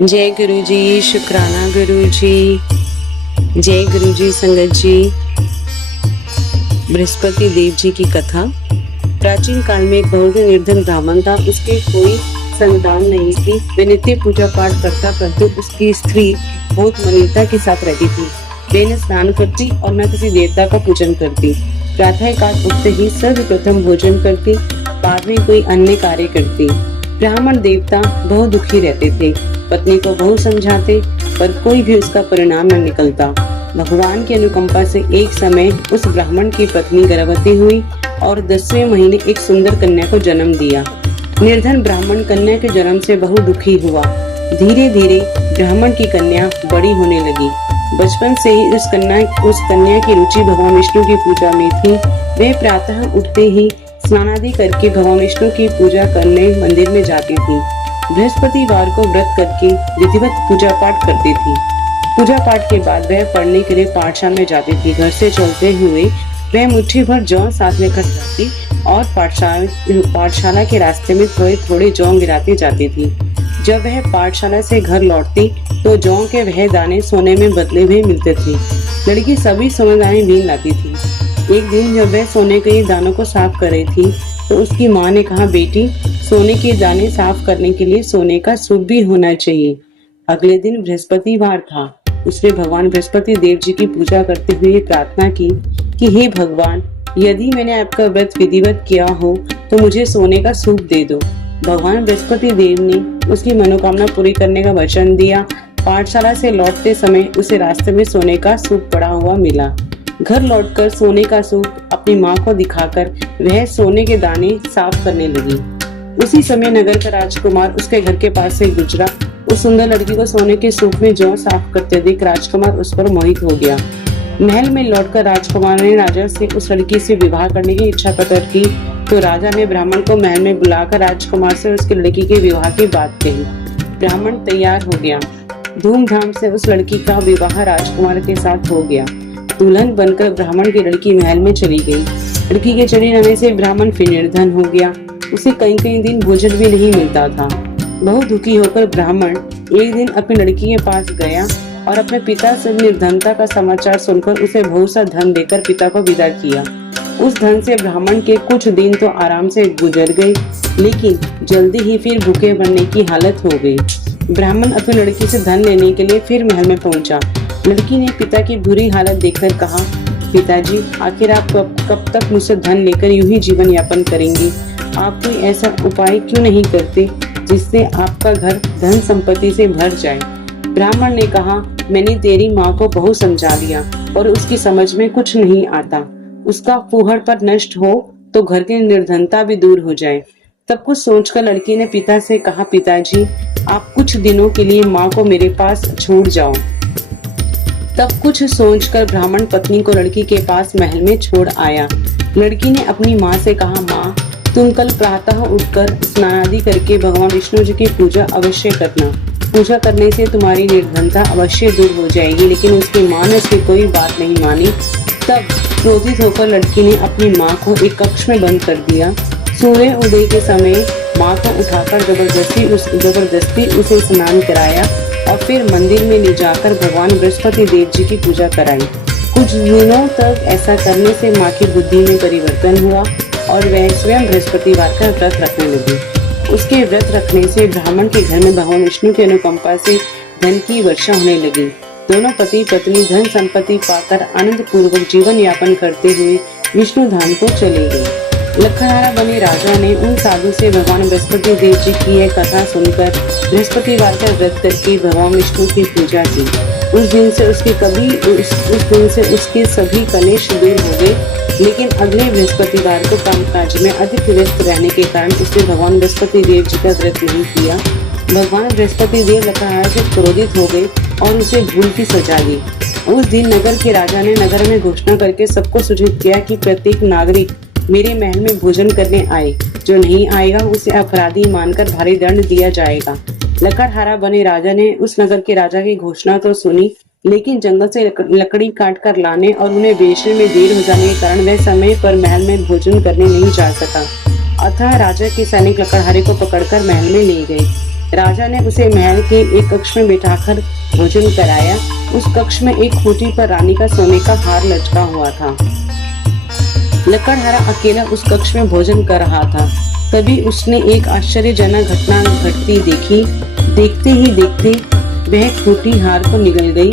जय गुरु जी, शुक्राना गुरु जी। जय गुरु जी। संगत जी, बृहस्पति देव जी की कथा। प्राचीन काल में एक बहुत ही निर्धन ब्राह्मण था। उसके कोई संतान नहीं थी। वह नित्य पूजा पाठ करता, परंतु उसकी स्त्री बहुत मलिनता के साथ रहती थी। वे न स्नान करती और न किसी देवता का पूजन करती। प्रातः काल उठते ही सर्वप्रथम भोजन करती, बाद में कोई अन्य कार्य करती। ब्राह्मण देवता बहुत दुखी रहते थे। पत्नी को बहुत समझाते, पर कोई भी उसका परिणाम न निकलता। भगवान की अनुकंपा से एक समय उस ब्राह्मण की पत्नी गर्भवती हुई और 10वें महीने एक सुंदर कन्या को जन्म दिया। निर्धन ब्राह्मण कन्या के जन्म से बहुत दुखी हुआ। धीरे धीरे ब्राह्मण की कन्या बड़ी होने लगी। बचपन से ही उस कन्या की रुचि भगवान विष्णु की पूजा में थी। वह प्रातः उठते ही स्नानादि करके भगवान विष्णु की पूजा करने मंदिर में जाती थी। बृहस्पतिवार को व्रत करके विधिवत पूजा पाठ करती थी। पूजा पाठ के बाद वह पढ़ने के लिए पाठशाला में जाती थी। घर से चलते हुए वह मुट्ठी भर जौ साथ में लेकर जाती और पाठशाला के रास्ते में थोड़े थोड़े जौ गिराती जाती थी। जब वह पाठशाला से घर लौटती तो जौ के वह दाने सोने में बदले हुए मिलते थे। लड़की सभी सोने दाने बीन लाती थी। एक दिन जब वह सोने के दानों को साफ कर रही थी तो उसकी माँ ने कहा, बेटी, सोने के दाने साफ करने के लिए सोने का सूप भी होना चाहिए। अगले दिन बृहस्पतिवार था। उसने भगवान बृहस्पति देव जी की पूजा करते हुए प्रार्थना की कि हे भगवान, यदि मैंने आपका व्रत विधिवत किया हो तो मुझे सोने का सूप दे दो। भगवान बृहस्पति देव ने उसकी मनोकामना पूरी करने का वचन दिया। पाठशाला से लौटते समय उसे रास्ते में सोने का सूप पड़ा हुआ मिला। घर लौटकर सोने का सूप अपनी माँ को दिखाकर वह सोने के दाने साफ करने लगी। उसी समय नगर का राजकुमार उसके घर के पास से गुजरा। उस सुंदर लड़की को सोने के सूप में जौ साफ करते देख राजकुमार उस पर मोहित हो गया। महल में लौटकर राजकुमार ने राजा से उस लड़की से विवाह करने की इच्छा प्रकट की तो राजा ने ब्राह्मण को महल में बुलाकर राजकुमार से उसकी लड़की के विवाह की बात कही। ब्राह्मण तैयार हो गया। धूमधाम से उस लड़की का विवाह राजकुमार के साथ हो गया। दुल्हन बनकर ब्राह्मण की लड़की महल में चली गई। लड़की के चले जाने से ब्राह्मण फिर निर्धन हो गया। उसे कई कई दिन भोजन भी नहीं मिलता था। बहुत दुखी होकर ब्राह्मण एक दिन अपनी लड़की के पास गया और अपने पिता से निर्धनता का समाचार सुनकर उसे बहुत सा धन देकर पिता को विदा किया। उस धन से ब्राह्मण के कुछ दिन तो आराम से गुजर गए, लेकिन जल्दी ही फिर भूखे मरने की हालत हो गई। ब्राह्मण अपनी लड़की से धन लेने के लिए फिर महल में पहुंचा। लड़की ने पिता की बुरी हालत देखकर कहा, पिताजी, आखिर आप कब तक मुझसे धन लेकर यूं ही जीवन यापन करेंगे? आप कोई ऐसा उपाय क्यों नहीं करते जिससे आपका घर धन संपत्ति से भर जाए? ब्राह्मण ने कहा, मैंने तेरी माँ को बहुत समझा लिया और उसकी समझ में कुछ नहीं आता। उसका फूहड़ पर नष्ट हो तो घर की निर्धनता भी दूर हो जाए। तब कुछ सोचकर लड़की ने पिता से कहा, पिताजी, आप कुछ दिनों के लिए माँ को मेरे पास छोड़ जाओ। तब कुछ सोचकर ब्राह्मण पत्नी को लड़की के पास महल में छोड़ आया। लड़की ने अपनी माँ से कहा, माँ, तुम कल प्रातः उठकर स्नानादि करके भगवान विष्णु जी की पूजा अवश्य करना। पूजा करने से तुम्हारी निर्धनता अवश्य दूर हो जाएगी। लेकिन उसकी माँ ने उसकी कोई बात नहीं मानी। तब क्रोधित होकर लड़की ने अपनी माँ को एक कक्ष में बंद कर दिया। सूर्य उदय के समय माँ को उठाकर जबरदस्ती उसे स्नान कराया और फिर मंदिर में ले जाकर भगवान बृहस्पति देव जी की पूजा कराई। कुछ दिनों तक ऐसा करने से माँ की बुद्धि में परिवर्तन हुआ और वह स्वयं बृहस्पतिवार का व्रत रखने लगी। उसके व्रत रखने से ब्राह्मण के घर में भगवान विष्णु की अनुकंपा से धन की वर्षा होने लगी। दोनों पति पत्नी धन संपत्ति पाकर आनंद पूर्वक जीवन यापन करते हुए विष्णु धाम को चले गए। लखनहारा बने राजा ने उन साधु से भगवान बृहस्पति देव जी की यह कथा सुनकर बृहस्पतिवार का व्रत करके भगवान विष्णु की पूजा की। उस दिन से उसके सभी कलेश दूर हो गए। लेकिन अगले बृहस्पतिवार को कामकाज में अधिक व्यस्त रहने के कारण उसने भगवान बृहस्पति देव जी का व्रत नहीं किया। भगवान बृहस्पति देव लखनहारा से क्रोधित हो गए और उसे भूल की सजा दी। उस दिन नगर के राजा ने नगर में घोषणा करके सबको सूचित किया कि प्रत्येक नागरिक मेरे महल में भोजन करने आए। जो नहीं आएगा उसे अपराधी मानकर भारी दंड दिया जाएगा। लकड़हारा बने राजा ने उस नगर के राजा की घोषणा तो सुनी, लेकिन जंगल से लकड़ी काट कर लाने और उन्हें बेचने में देर हो जाने के कारण वह समय पर महल में भोजन करने नहीं जा सका। अतः राजा के सैनिक लकड़हारे को पकड़कर महल में ले गए। राजा ने उसे महल के एक कक्ष में बिठाकर भोजन कराया। उस कक्ष में एक खूंटी पर रानी का सोने का हार लटका हुआ था। लकड़हारा अकेला उस कक्ष में भोजन कर रहा था। तभी उसने एक आश्चर्यजनक घटना घटती देखी। देखते ही देखते वह खूंटी हार को निगल गई।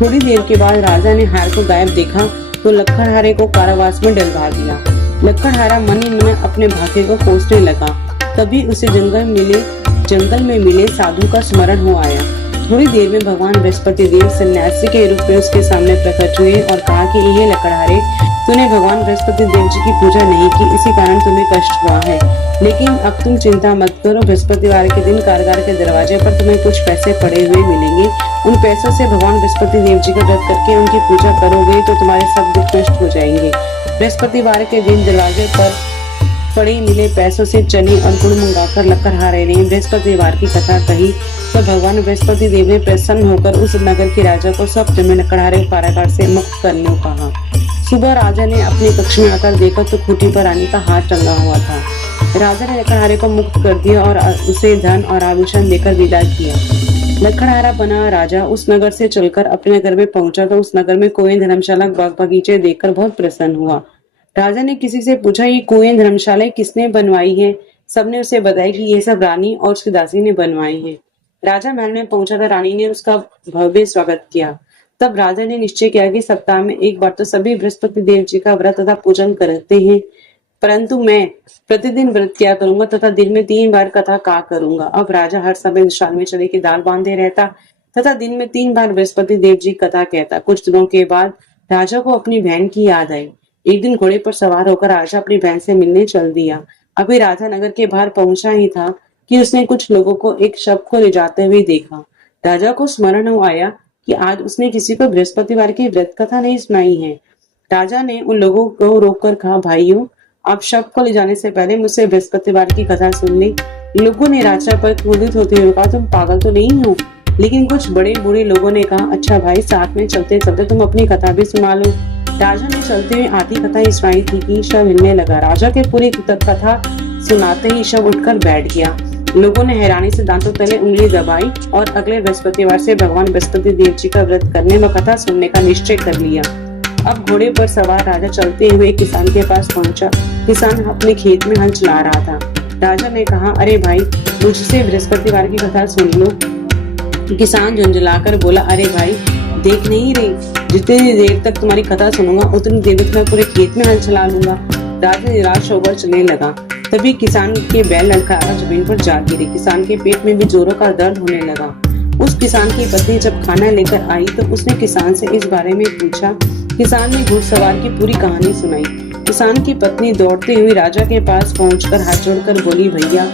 थोड़ी देर के बाद राजा ने हार को गायब देखा तो लकड़हारे को कारावास में डलवा दिया। लकड़हारा मन ही मन अपने भाग्य को कोसने लगा। तभी उसे जंगल में मिले साधु का स्मरण हो आया। थोड़ी देर में भगवान बृहस्पति देव सन्यासी के रूप में उसके सामने प्रकट हुए और कहा कि ये लकड़हारे, तूने भगवान बृहस्पति देव जी की पूजा नहीं की, इसी कारण तुम्हें कष्ट हुआ है। लेकिन अब तुम चिंता मत करो, बृहस्पतिवार के दिन कारागार के दरवाजे पर तुम्हें कुछ पैसे पड़े हुए मिलेंगे। उन पैसों से भगवान बृहस्पति देव जी का व्रत करके उनकी पूजा करोगे तो तुम्हारे सब दुख नष्ट हो जाएंगे। बृहस्पतिवार के दिन दरवाजे पर पड़े मिले पैसों से चने और गुड़ मंगाकर लकड़हारे ने बृहस्पतिवार की कथा कही। तो भगवान बृहस्पति देव ने प्रसन्न होकर उस नगर के राजा को सब में लकड़हारे कारागार से मुक्त करने को कहा। सुबह राजा ने अपने कक्ष में आकर देखा तो खूंटी पर रानी का हाथ टंगा हुआ था। राजा ने लकड़हारे को मुक्त कर दिया और उसे धन और आभूषण देकर विदा किया। लकड़हारा बना राजा उस नगर से चलकर अपने नगर में पहुंचा तो उस नगर में कुएं, धर्मशाला, बाग बगीचे देखकर बहुत प्रसन्न हुआ। राजा ने किसी से पूछा, ये कुएं, धर्मशालाएं किसने बनवाई है? सबने उसे बताया कि ये सब रानी और उसकी दासी ने बनवाई है। राजा महल में पहुंचा तो रानी ने उसका भव्य स्वागत किया। तब राजा ने निश्चय किया कि सप्ताह में एक बार तो सभी बृहस्पति देव जी का व्रत तथा पूजन करते हैं, परंतु मैं प्रतिदिन व्रत किया करूंगा तथा दिन में 3 बार कथा कहा करूंगा। अब राजा हर समय शाल में चने की दाल बांधे रहता तथा दिन में 3 बार बृहस्पति देव जी कथा कहता। कुछ दिनों के बाद राजा को अपनी बहन की याद आई। एक दिन घोड़े पर सवार होकर राजा अपनी बहन से मिलने चल दिया। अभी राजा नगर के बाहर पहुंचा ही था कि उसने कुछ लोगों को एक शव को ले जाते हुए देखा। राजा को स्मरण हो आया कि आज उसने किसी को बृहस्पतिवार की व्रत कथा नहीं सुनाई है। राजा ने उन लोगों को रोककर कहा, भाइयों, आप शव को ले जाने से पहले मुझसे बृहस्पतिवार की कथा सुन ले। लोगों ने राजा पर क्रोधित होते हुए कहा, तुम पागल तो नहीं हो? लेकिन कुछ बड़े बूढ़े लोगों ने कहा, अच्छा भाई, साथ में चलते चलते तुम अपनी कथा भी सुना लो। राजा ने चलते हुए आधी कथा ही सुनाई थी कि शव हिलने लगा। राजा के पूरी कथा सुनाते ही शव उठकर बैठ गया। लोगों ने हैरानी से दांतों तले उंगली दबाई और अगले बृहस्पतिवार से भगवान बृहस्पति देव जी का व्रत करने व कथा सुनने का निश्चय कर लिया। अब घोड़े पर सवार राजा चलते हुए किसान के पास पहुंचा। किसान अपने खेत में हल चला रहा था। राजा ने कहा, अरे भाई, मुझसे बृहस्पतिवार की कथा सुन लो। किसान झुंझलाकर बोला, अरे भाई, देख नहीं रही, जितनी देर तक तुम्हारी कथा सुनूंगा उतनी देर तक मैं पूरे खेत में हल चला लूंगा। राजा निराश होकर चलने लगा। तभी किसान के बैल लड़खड़ाकर जमीन पर जा गिरे। किसान के पेट में भी जोरों का दर्द होने लगा। उस किसान की पत्नी जब खाना लेकर आई तो उसने किसान से इस बारे में पूछा। किसान ने घुड़सवार की पूरी कहानी सुनाई। किसान की पत्नी दौड़ते हुए राजा के पास पहुंचकर हाथ जोड़कर बोली, भैया,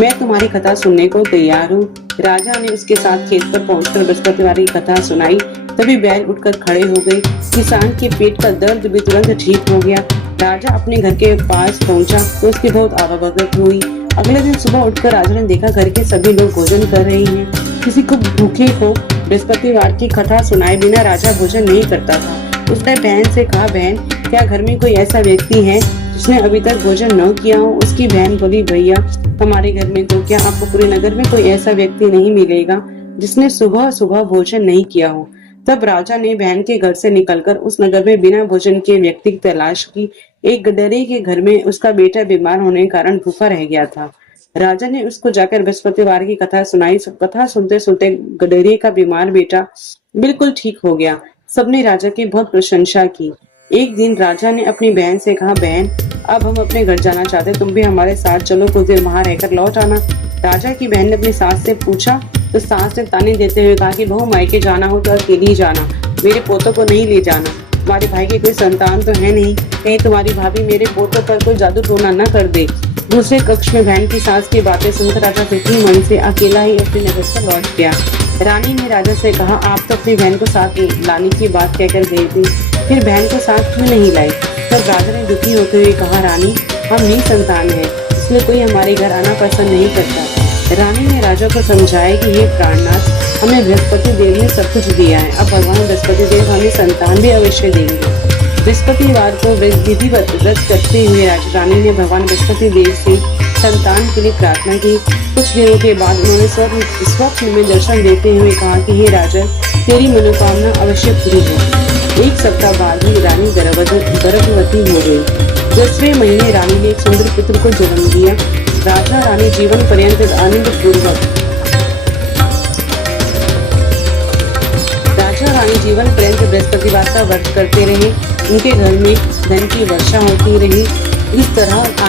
मैं तुम्हारी कथा सुनने को तैयार हूँ। राजा ने उसके साथ खेत पर पहुंचकर बृहस्पतिवार की कथा सुनाई। तभी बैल उठकर खड़े हो गए। किसान के पेट का दर्द भी तुरंत ठीक हो गया। राजा अपने घर के पास पहुंचा तो उसकी बहुत आवाभगत हुई। अगले दिन सुबह उठकर राजा ने देखा घर के सभी लोग भोजन कर रहे हैं। किसी को भूखे को बृहस्पतिवार की कथा सुनाए बिना राजा भोजन नहीं करता था। उसने बहन से कहा, बहन, क्या घर में कोई ऐसा व्यक्ति है जिसने अभी तक भोजन न किया हो? उसकी बहन बोली, भैया, हमारे घर में तो क्या आपको पूरे नगर में कोई ऐसा व्यक्ति नहीं मिलेगा जिसने सुबह सुबह भोजन नहीं किया हो। तब राजा ने बहन के घर से निकलकर उस नगर में बिना भोजन के व्यक्ति की तलाश की। एक गडरे के घर में उसका बेटा बीमार होने के कारण भूखा रह गया था। राजा ने उसको जाकर बृहस्पतिवार की कथा सुनाई। कथा सुनते सुनते गडरे का बीमार बेटा बिल्कुल ठीक हो गया। सबने राजा की बहुत प्रशंसा की। एक दिन राजा ने अपनी बहन से कहा, बहन, अब हम अपने घर जाना चाहते, तुम भी हमारे साथ चलो, कुछ देर वहां रहकर लौट आना। राजा की बहन ने अपनी सास से पूछा तो सास ने ताने देते हुए कहा कि बहू, मायके जाना हो तो अकेली ही जाना, मेरे पोतों को नहीं ले जाना। तुम्हारे भाई की कोई संतान तो है नहीं, कहीं तुम्हारी भाभी मेरे पोतों पर कोई जादू टोना न कर दे। दूसरे कक्ष में बहन की सास की बातें सुनकर राजा फिक्री मन से अकेला ही अपने नगर से लौट गया। रानी ने राजा से कहा, आप तो अपनी बहन को साथ लाने की बात कहकर गई थी, फिर बहन को साथ क्यों नहीं लाई? तब राजा ने दुखी होते हुए कहा, रानी, हम निसंतान हैं, इसलिए कोई हमारे घर आना पसंद नहीं करता। रानी ने राजा को समझाया कि ये प्राणनाथ, हमें बृहस्पति देव ने सब कुछ दिया है, अब भगवान बृहस्पति देव हमें संतान भी अवश्य देंगे। बृहस्पतिवार को विधिवत व्रत करते हुए राजा रानी ने भगवान बृहस्पति देव से संतान के लिए प्रार्थना की। कुछ दिनों के बाद उन्होंने स्वप्न में दर्शन देते हुए कहा कि हे राजन, तेरी मनोकामना अवश्य पूरी हो। एक सप्ताह बाद ही रानी गर्भवती हो गई। 10वें महीने रानी ने एक सुंदर पुत्र को जन्म दिया। राजा रानी जीवन पर्यंत आनंद पूर्वक बृहस्पतिवार का व्रत करते रहे। उनके घर में धन की वर्षा होती रही। इस तरह